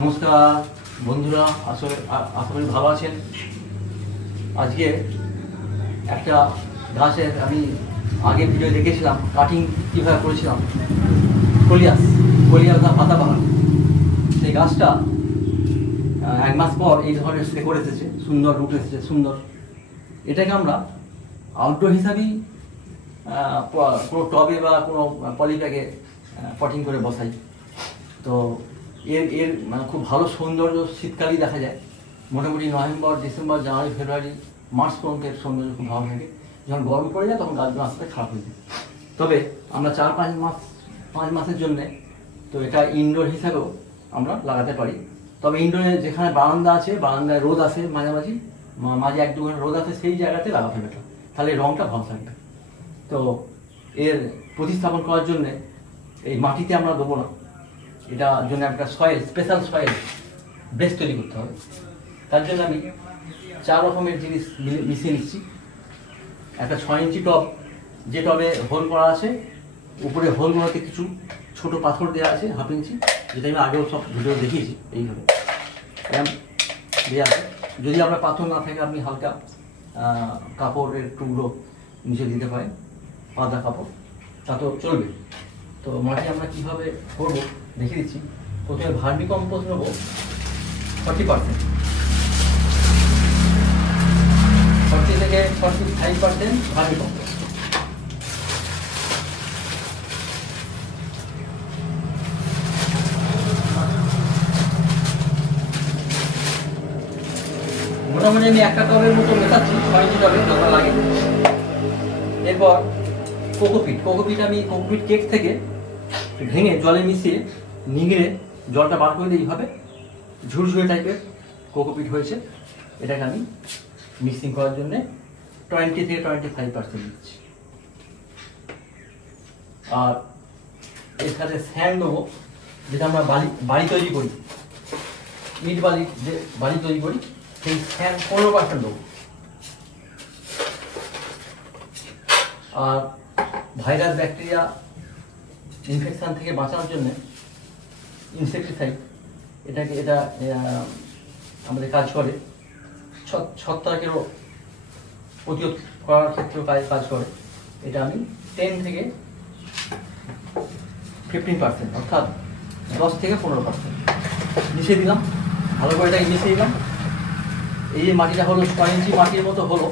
নমস্কার বন্ধুরা, আশা করি ভালো আছেন। আজকে একটা গাছের আমি আগে ভিডিও দেখেছিলাম, কাটিং কীভাবে করেছিলাম। কলিয়াস বা পাতাবাহার, সেই গাছটা 1 মাস পর এই ধরনের শেকড় এসেছে, সুন্দর রুট এসেছে, সুন্দর। এটাকে আমরা আউটডোর হিসাবেই কোনো টবে বা কোনো পলিব্যাগে পটিং করে বসাই। তো এর মানে খুব ভালো সৌন্দর্য শীতকালেই দেখা যায়। মোটামুটি নভেম্বর, ডিসেম্বর, জানুয়ারি, ফেব্রুয়ারি, মার্চ পর্যন্ত এর সৌন্দর্য খুব ভালো থাকে। যখন গরম পড়ে যায় তখন গাছগুলো আস্তে খারাপ হয়ে যায়। তবে আমরা 4-5 মাসের জন্যে তো এটা ইনডোর হিসাবেও আমরা লাগাতে পারি। তবে ইনডোরে যেখানে বারান্দা আছে, বারান্দায় রোদ আসে মাঝে 1-2 ঘন্টা রোদ আসে, সেই জায়গাতে লাগাতে হবে এটা, তাহলে রঙটা ভালো থাকবে। তো এর প্রতিস্থাপন করার জন্যে এই মাটিতে আমরা দেবো না, এটার জন্য একটা স্পেশাল সয়েল বেস তৈরি করতে হবে। তার জন্য আমি 4 রকমের জিনিস মিশিয়ে নিচ্ছি। একটা 6 ইঞ্চি টব, যে টবে হোল করা আছে, উপরে হোলগুলোতে কিছু ছোট পাথর দেওয়া আছে 1/2 ইঞ্চি, যেটা আমি আগেও সব ভিডিও দেখিয়েছি। এইভাবে দেওয়া আছে। যদি আপনার পাথর না থাকে, আপনি হালকা কাপড়ের টুকরো নিচে দিতে পারেন, পাতলা কাপড়, তা তো চলবে। তো মাটি আমরা কীভাবে করবো দেখে দিচ্ছি। প্রথমে ভার্মি কম্পোস্ট নেবো 40%, 40 থেকে 45% ভার্মি কম্পোস্ট। মোটামুটি আমি একটা টবের মতো মেশাচ্ছি, 6 ইঞ্চি টবে যতটা লাগে। এরপর কোকোপিট আমি কোকোপিট কেক থেকে ভেঙে জলে মিশিয়ে নিংড়ে জলটা বার করে দিই। এইভাবে ঝুরঝুরে টাইপের কোকোপিট হয়েছে। এটাকে আমি মিক্সিং করার জন্যে 20 থেকে 25% দিচ্ছি। আর এর সাথে স্যান্ড দেবো, যেটা আমরা বাড়ি তৈরি করি, ইট বালি যে বাড়ি তৈরি করি, সেই স্যান্ড 15% দেবো। আর ভাইরাস, ব্যাকটেরিয়া, ইনফেকশান থেকে বাঁচানোর জন্য ইনসেকটিসাইড, এটা আমাদের কাজ করে। ছত্রাকেরও প্রতিরোধ করার ক্ষেত্রেও কাজ করে। এটা আমি 10 থেকে 15%, অর্থাৎ 10 থেকে 15% মিশিয়ে দিলাম। ভালো করে এটাকে মিশিয়ে দিলাম। এই যে মাটিটা হলো 6 ইঞ্চি মাটির মতো হলো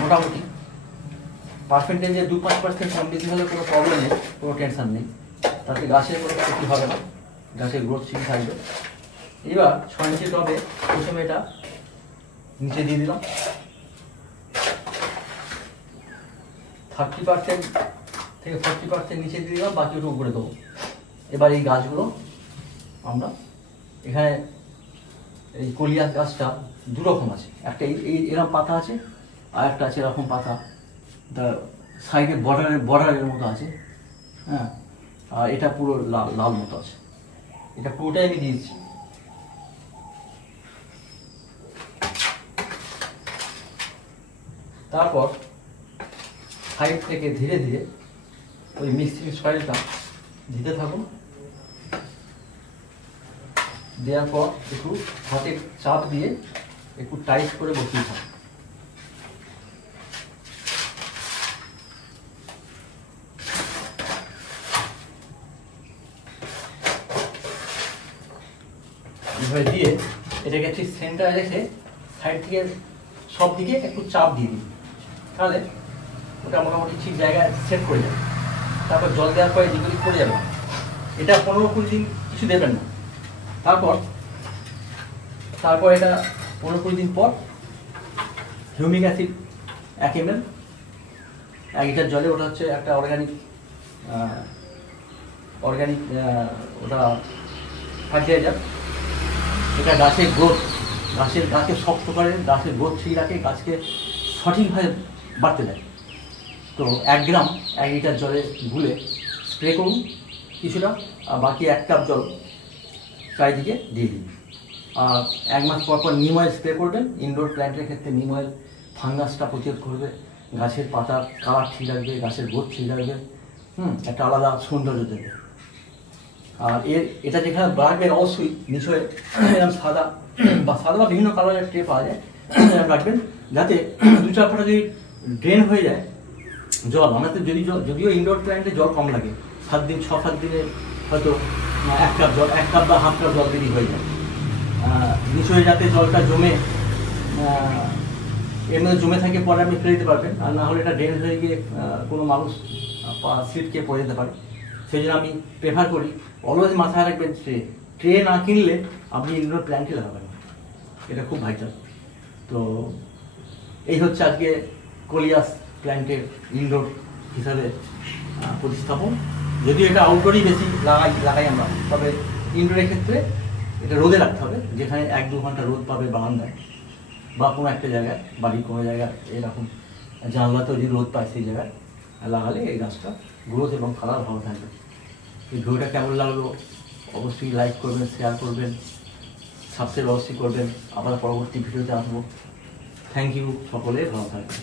মোটামুটি। পার্সেন্টেজে 2-5% কম বেশি হলে কোনো প্রবলেম নেই, কোনো টেনশন নেই। তাতে গাছের কোনো ক্ষতি হবে না, গাছের গ্রোথ ঠিক থাকবে। এবার 6 ইঞ্চি টবে প্রথমে এটা নিচে দিয়ে দিলাম, 30% থেকে 40% নিচে দিয়ে দিলাম, বাকি ওটা উপরে দেবো। এবার এই গাছগুলো আমরা এখানে, এই কলিয়াস গাছটা 2 রকম আছে। একটা এরকম পাতা আছে, আর একটা আছে এরকম পাতা, সাইডে বর্ডারের মতো আছে। হ্যাঁ, আর এটা পুরো লাল মতো আছে। এটা পুরোটাই আমি দিয়েছি। তারপর সাইড থেকে ধীরে ধীরে ওই মিক্সিং সয়েলটা দিতে থাকুন। দেওয়ার পর একটু হাতে চাপ দিয়ে একটু টাইট করে বসিয়ে থাকুন। এভাবে দিয়ে এটাকে ঠিক সেন্টারে রেখে সাইড থেকে সব দিকে একটু চাপ দিয়ে দিন, তাহলে ওটা মোটামুটি ঠিক জায়গায় সেট করে যাবে। তারপর জল দেওয়ার পরে যেগুলি পড়ে যাবে, এটা 15-20 দিন কিছু দেবেন না। তারপর এটা 15-20 দিন পর হিউমিক অ্যাসিড 1 ml 1 লিটার জলে, ওটা হচ্ছে একটা অর্গানিক ওটা ফার্টিলাইজার। এটা গাছকে শক্ত করে, গাছের গ্রোথ ঠিক রাখে, গাছকে সঠিকভাবে বাড়তে দেয়। তো 1 গ্রাম 1 লিটার জলে গুলে স্প্রে করুন কিছুটা, আর বাকি 1 কাপ জল চারিদিকে দিয়ে দিন। আর 1 মাস পর নিম অয়েল স্প্রে করবেন। ইনডোর প্ল্যান্টের ক্ষেত্রে নিম অয়েল ফাঙ্গাসটা প্রতিরোধ করবে, গাছের পাতার কালার ঠিক রাখবে, গাছের গ্রোথ ঠিক রাখবে, একটা আলাদা সৌন্দর্য দেবে। আর এটা যেখানে রাখবেন অবশ্যই নিচে এরকম সাদা বা বিভিন্ন কালারের ট্রে পাওয়া যায়, এরকম রাখবেন যাতে 2-4 ফোঁটা যদি ড্রেন হয়ে যায় জল, আমাদের যদিও ইনডোর প্ল্যান্টে জল কম লাগে, 6-7 দিনে হয়তো 1 কাপ বা হাফ কাপ জল দেরি হয়ে যায়, নিচে যাতে জলটা জমে এর মধ্যে জমে থাকে, পরে আপনি ফেলে দিতে পারবেন, আর না হলে এটা ড্রেন হয়ে গিয়ে কোনো মানুষ স্লিপ খেয়ে পড়ে যেতে পারে। সেই জন্য আমি প্রেফার করি অলওয়েজ মাথায় রাখবেন ট্রে না কিনলে আপনি ইনডোর প্ল্যান্টই লাগাবেন, এটা খুব ভাইটাল। তো এই হচ্ছে আজকে কোলিয়াস প্ল্যান্টের ইনডোর হিসাবে প্রতিস্থাপন। যদিও এটা আউটডোরই বেশি লাগাই আমরা, তবে ইনডোরের ক্ষেত্রে এটা রোদে রাখতে হবে, যেখানে 1-2 ঘন্টা রোদ পাবে বারান্দায় বা কোনো একটা জায়গায়, বাড়ির কোনো জায়গায় এরকম জানলাতেও যদি রোদ পায় সেই জায়গায় লাগালে এই গাছটা গ্রোথ এবং কালার ভালো থাকবে। এই ভিডিওটা কেমন লাগলো অবশ্যই লাইক করবেন, শেয়ার করবেন, সাবস্ক্রাইব অবশ্যই করবেন। আবার পরবর্তী ভিডিওতে আসবো। থ্যাংক ইউ, সকলে ভালো থাকবেন।